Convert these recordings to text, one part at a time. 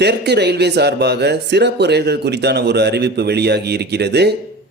தெற்கு ரயில்வே சார்பாக சிறப்பு ரயில்கள் குறித்தான ஒரு அறிவிப்பு வெளியாகி இருக்கிறது.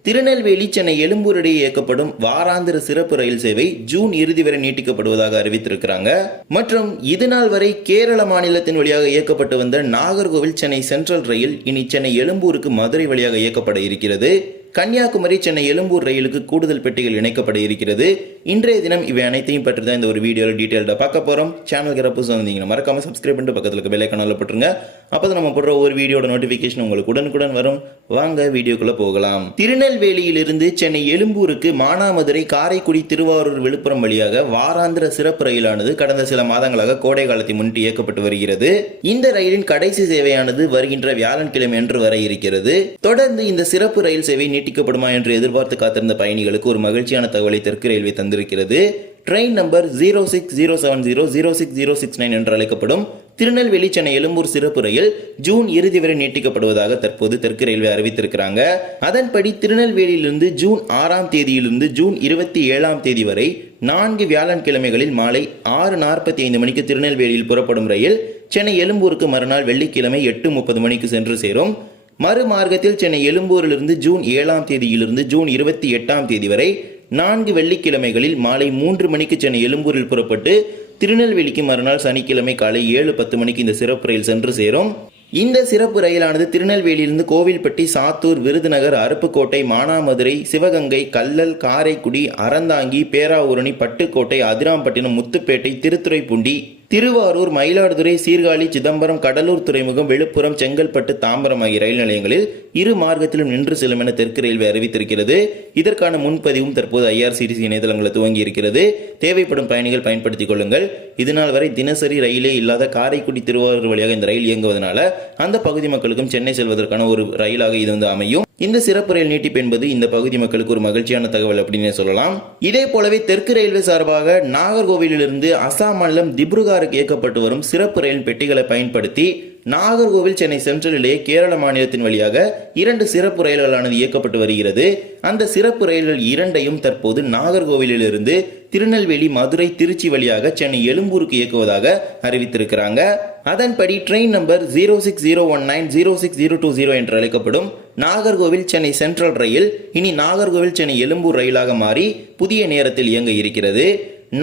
திருநெல்வேலி சென்னை எழும்பூர் இடையே இயக்கப்படும் வாராந்திர சிறப்பு ரயில் சேவை ஜூன் இறுதி வரை நீட்டிக்கப்படுவதாக அறிவித்திருக்கிறாங்க. மற்றும் இது நாள் வரை கேரள மாநிலத்தின் வழியாக இயக்கப்பட்டு வந்த நாகர்கோவில் சென்னை சென்ட்ரல் ரயில் இனி சென்னை எழும்பூருக்கு மதுரை வழியாக இயக்கப்பட இருக்கிறது. கன்னியாகுமரி சென்னை எழும்பூர் ரயிலுக்கு கூடுதல் பெட்டிகள் இணைக்கப்பட இருக்கிறது. இன்றைய தினம் இவை அனைத்தையும் பற்றி தான் இந்த ஒரு வீடியோவில் டீட்டெயில்டாக பார்க்க போகிறோம் சேனலுக்கு யாராவது புதுசாக வந்தீங்கன்னா மறக்காம சப்ஸ்கிரைப் பண்ணிட்டு பக்கத்தில் இருக்க பெல் போட்டுருங்க. அப்போ தான் நம்ம போடுற ஒவ்வொரு வீடியோட நோட்டிஃபிகேஷன் உங்களுக்கு உடனுக்குடன் வரும். வாங்க வீடியோக்குள்ள போகலாம். திருநெல்வேலியிலிருந்து சென்னை எழும்பூருக்கு மானாமதுரை காரைக்குடி திருவாரூர் விழுப்புரம் வழியாக வாராந்திர சிறப்பு ரயிலானது கடந்த சில மாதங்களாக கோடை காலத்தை முன்னிட்டு இயக்கப்பட்டு வருகிறது. இந்த ரயிலின் கடைசி சேவையானது வருகின்ற வியாழன்கிழமை அன்று வர இருக்கிறது. தொடர்ந்து இந்த சிறப்பு ரயில் சேவை நீட்டிக்கப்படுமா என்று எதிர்பார்த்து காத்திருந்த பயணிகளுக்கு ஒரு மகிழ்ச்சியான தகவலை தெற்கு ரயில்வே தந்திருக்கிறது. Train number zero six zero seven zero zero six zero six nine என்று அழைக்கப்படும் திருநெல்வேலி சென்னை எழும்பூர் சிறப்பு ரயில் ஜூன் இறுதி வரை நீட்டிக்கப்படுவதாக தற்போது தெற்கு ரயில்வே அறிவித்திருக்கிறாங்க. அதன்படி திருநெல்வேலியிலிருந்து ஜூன் ஆறாம் தேதியிலிருந்து ஜூன் இருபத்தி ஏழாம் தேதி வரை நான்கு வியாழன்கிழமைகளில் மாலை ஆறு நாற்பத்தி ஐந்து மணிக்கு திருநெல்வேலியில் புறப்படும் ரயில் சென்னை எழும்பூருக்கு மறுநாள் வெள்ளிக்கிழமை எட்டு முப்பது மணிக்கு சென்று சேரும். மறுமார்க்கத்தில் சென்னை எழும்பூரிலிருந்து ஜூன் ஏழாம் தேதியிலிருந்து ஜூன் இருபத்தி எட்டாம் தேதி வரை நான்கு வெள்ளிக்கிழமைகளில் மாலை மூன்று மணிக்கு சென்னை எழும்பூரில் புறப்பட்டு திருநெல்வேலிக்கு மறுநாள் சனிக்கிழமை காலை ஏழு பத்து மணிக்கு இந்த சிறப்பு ரயில் சென்று சேரும். இந்த சிறப்பு ரயிலானது திருநெல்வேலியிலிருந்து கோவில்பட்டி சாத்தூர் விருதுநகர் அருப்புக்கோட்டை மானாமதுரை சிவகங்கை கல்லல் காரைக்குடி அறந்தாங்கி பேராவூரணி பட்டுக்கோட்டை அதிராம்பட்டினம் முத்துப்பேட்டை திருத்துறைப்பூண்டி திருவாரூர் மயிலாடுதுறை சீர்காழி சிதம்பரம் கடலூர் துறைமுகம் விழுப்புரம் செங்கல்பட்டு தாம்பரம் ஆகிய ரயில் நிலையங்களில் இரு மார்க்கத்திலும் நின்று செல்லும் என தெற்கு ரயில்வே அறிவித்திருக்கிறது. இதற்கான முன்பதிவும் தற்போது ஐஆர்சிடிசி இணையதளங்களில் துவங்கி இருக்கிறது தேவைப்படும் பயணிகள் பயன்படுத்திக் கொள்ளுங்கள். இதனால் வரை தினசரி ரயிலே இல்லாத காரைக்குடி திருவாரூர் வழியாக இந்த ரயில் இயங்குவதனால அந்த பகுதி மக்களுக்கும் சென்னை செல்வதற்கான ஒரு ரயிலாக இது வந்து அமையும். இந்த சிறப்பு ரயில் நீட்டிப்பு என்பது இந்த பகுதி மக்களுக்கு ஒரு மகிழ்ச்சியான தகவல் அப்படின்னு சொல்லலாம். இதே போலவே தெற்கு ரயில்வே சார்பாக நாகர்கோவிலிருந்து அசாம் மாநிலம் திப்ருகாருக்கு இயக்கப்பட்டு வரும் சிறப்பு ரயில் பெட்டிகளை பயன்படுத்தி நாகர்கோவில் சென்னை சென்ட்ரலிலேயே கேரள மாநிலத்தின் வழியாக இரண்டு சிறப்பு ரயில்களானது இயக்கப்பட்டு வருகிறது. அந்த சிறப்பு ரயில்கள் இரண்டையும் தற்போது நாகர்கோவிலிருந்து திருநெல்வேலி மதுரை திருச்சி வழியாக சென்னை எழும்பூருக்கு இயக்குவதாக அறிவித்திருக்கிறாங்க. அதன்படி train number zero six zero one nine zero six zero two zero என்று அழைக்கப்படும் நாகர்கோவில் சென்னை சென்ட்ரல் ரயில் இனி நாகர்கோவில் சென்னை எழும்பூர் ரயிலாக மாறி புதிய நேரத்தில் இயங்க இருக்கிறது.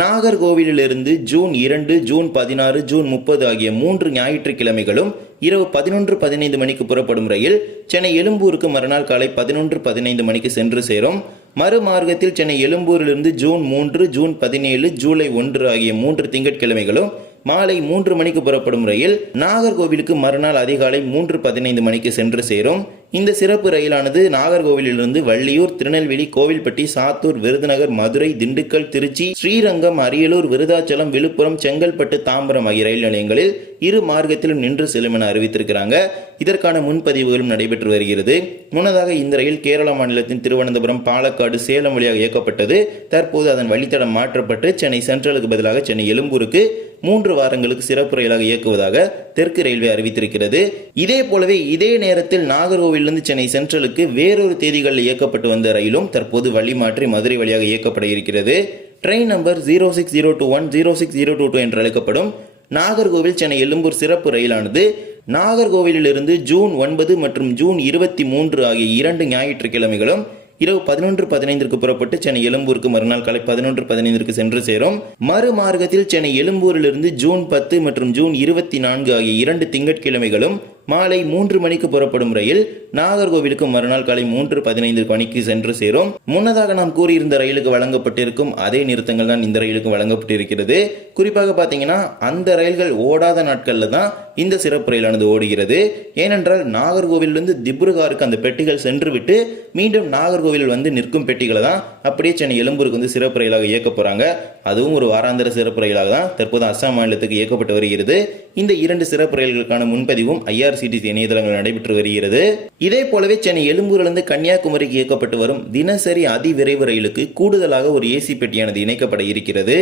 நாகர்கோவிலிருந்து ஜூன் இரண்டு ஜூன் பதினாறு ஜூன் முப்பது ஆகிய மூன்று ஞாயிற்றுக்கிழமைகளும் இரவு பதினொன்று பதினைந்து மணிக்கு புறப்படும் ரயில் சென்னை எழும்பூருக்கு மறுநாள் காலை பதினொன்று பதினைந்து மணிக்கு சென்று சேரும். மறுமார்க்கத்தில் சென்னை எழும்பூரிலிருந்து ஜூன் மூன்று ஜூன் பதினேழு ஜூலை ஒன்று ஆகிய மூன்று திங்கட்கிழமைகளும் மாலை மூன்று மணிக்கு புறப்படும் ரயில் நாகர்கோவிலுக்கு மறுநாள் அதிகாலை மூன்று பதினைந்து மணிக்கு சென்று சேரும். இந்த சிறப்பு ரயிலானது நாகர்கோவிலிருந்து வள்ளியூர் திருநெல்வேலி கோவில்பட்டி சாத்தூர் விருதுநகர் மதுரை திண்டுக்கல் திருச்சி ஸ்ரீரங்கம் அரியலூர் விருதாச்சலம் விழுப்புரம் செங்கல்பட்டு தாம்பரம் ஆகிய ரயில் நிலையங்களில் இரு மார்க்கத்திலும் நின்று செல்லும் என அறிவித்திருக்கிறாங்க. இதற்கான முன்பதிவுகளும் நடைபெற்று வருகிறது. முன்னதாக இந்த ரயில் கேரள மாநிலத்தின் திருவனந்தபுரம் பாலக்காடு சேலம் வழியாக இயக்கப்பட்டது. தற்போது அதன் வழித்தடம் மாற்றப்பட்டு சென்னை சென்ட்ரலுக்கு பதிலாக சென்னை எழும்பூருக்கு மூன்று வாரங்களுக்கு சிறப்பு ரயிலாக இயக்குவதாக தெற்கு ரயில்வே அறிவித்திருக்கிறது. இதே போலவே இதே நேரத்தில் நாகர்கோவிலிருந்து சென்னை சென்ட்ரலுக்கு வேறொரு தேதிகளில் இயக்கப்பட்டு வந்த ரயிலும் தற்போது வழி மாற்றி மதுரை வழியாக இயக்கப்பட இருக்கிறது. Train number zero six zero two one zero six zero two two என்று அழைக்கப்படும் நாகர்கோவில் சென்னை எழும்பூர் சிறப்பு ரயிலானது நாகர்கோவிலிருந்து ஜூன் ஒன்பது மற்றும் ஜூன் இருபத்தி மூன்று ஆகிய இரண்டு ஞாயிற்றுக்கிழமைகளும் இரவு பதினொன்று பதினைந்திற்கு புறப்பட்டு சென்னை எழும்பூருக்கு மறுநாள் காலை பதினொன்று பதினைந்திற்கு சென்று சேரும். மறுமார்க்கத்தில் சென்னை எழும்பூரிலிருந்து ஜூன் பத்து மற்றும் ஜூன் இருபத்தி நான்கு ஆகிய இரண்டு திங்கட்கிழமைகளும் மாலை மூன்று மணிக்கு புறப்படும் ரயில் நாகர்கோவிலுக்கு மறுநாள் காலை மூன்று பதினைந்து மணிக்கு சென்று சேரும். முன்னதாக நாம் கூறியிருந்த ரயிலுக்கு வழங்கப்பட்டிருக்கும் அதே நிறுத்தங்கள் தான் இந்த ரயிலுக்கு வழங்கப்பட்டிருக்கிறது. குறிப்பாக பார்த்தீங்கன்னா அந்த ரயில்கள் ஓடாத நாட்களில் தான் இந்த சிறப்பு ரயிலானது ஓடுகிறது. ஏனென்றால் நாகர்கோவிலிருந்து திப்ருகாருக்கு அந்த பெட்டிகள் சென்று விட்டு மீண்டும் நாகர்கோவில் வந்து நிற்கும் பெட்டிகளை தான் அப்படியே சென்னை எழும்பூருக்கு வந்து சிறப்பு ரயிலாக இயக்க போகிறாங்க அதுவும் ஒரு வாராந்திர சிறப்பு ரயிலாக தான் தற்போது அஸ்ஸாம் மாநிலத்துக்கு இயக்கப்பட்டு வருகிறது. இந்த இரண்டு சிறப்பு ரயில்களுக்கான முன்பதிவும் ஐஆர் ஐஆர்சிடிசி இணையதளங்கள் நடைபெற்று வருகிறது. இதே போலவே சென்னை எழும்பூரிலிருந்து கன்னியாகுமரிக்கு இயக்கப்பட்டு வரும் தினசரி அதிவிரைவு ரயிலுக்கு கூடுதலாக ஒரு ஏசி பெட்டியானது இணைக்கப்பட இருக்கிறது.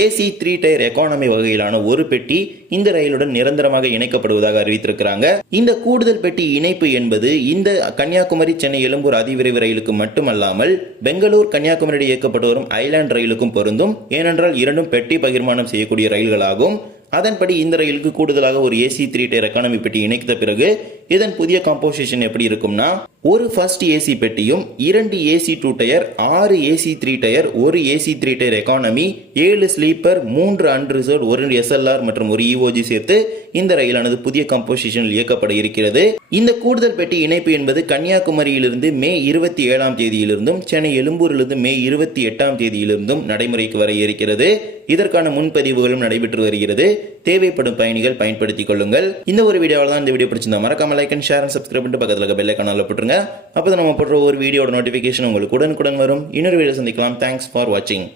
ஏசி த்ரீ டயர் எக்கானமி வகையிலான ஒரு பெட்டி இந்த ரயிலுடன் நிரந்தரமாக இணைக்கப்படுவதாக அறிவித்திருக்கிறாங்க. இந்த கூடுதல் பெட்டி இணைப்பு என்பது இந்த கன்னியாகுமரி சென்னை எழும்பூர் அதிவிரைவு ரயிலுக்கு மட்டுமல்லாமல் பெங்களூர் கன்னியாகுமரி இயக்கப்பட்டு வரும் ஐலாண்ட் ரயிலுக்கும் பொருந்தும். ஏனென்றால் இரண்டும் பெட்டி பகிர்மானம் செய்யக்கூடிய ரயில்களாகும். அதன்படி இந்த ரயிலுக்கு கூடுதலாக ஒரு ஏசி த்ரீ டயர் எக்கானமி பெட்டி இணைத்த பிறகு இதன் புதிய காம்போசிஷன் எப்படி இருக்கும்னா ஒரு ஃபர்ஸ்ட் ஏசி பெட்டியும் இரண்டு ஏசி டூ டயர் ஆறு ஏசி த்ரீ டயர் ஒரு ஏசி த்ரீ டயர் எக்கானமி ஏழு ஸ்லீப்பர் மூன்று அன்ரிசர்வ் ஒரு எஸ்எல்ஆர் மற்றும் ஒரு இஓஜி சேர்த்து இந்த ரயிலானது புதிய கம்போசிஷனில் இயக்கப்பட இருக்கிறது. இந்த கூடுதல் பெட்டி இணைப்பு என்பது கன்னியாகுமரியிலிருந்து மே இருபத்தி ஏழாம் தேதியிலிருந்தும் சென்னை எழும்பூரிலிருந்து மே இருபத்தி எட்டாம் தேதியிலிருந்தும் நடைமுறைக்கு வர இருக்கிறது. இதற்கான முன்பதிவுகளும் நடைபெற்று வருகிறது. தேவைப்படும் பயணிகள் பயன்படுத்திக் கொள்ளுங்கள். இந்த ஒரு வீடியோவில் தான் இந்த வீடியோ பிடிச்சிருந்தா மறக்காம like and share and subscribe பண்ணிட்டு பக்கத்தில் இருக்க பெல் போட்டுருங்க. அப்போ நம்ம போடுற ஒரு வீடியோட நோட்டிஃபிகேஷன் உங்களுக்கு உடனுக்குடன் வரும். இன்னொரு வீடியோ சந்திக்கலாம். தேங்க்ஸ் ஃபார் வாட்சிங்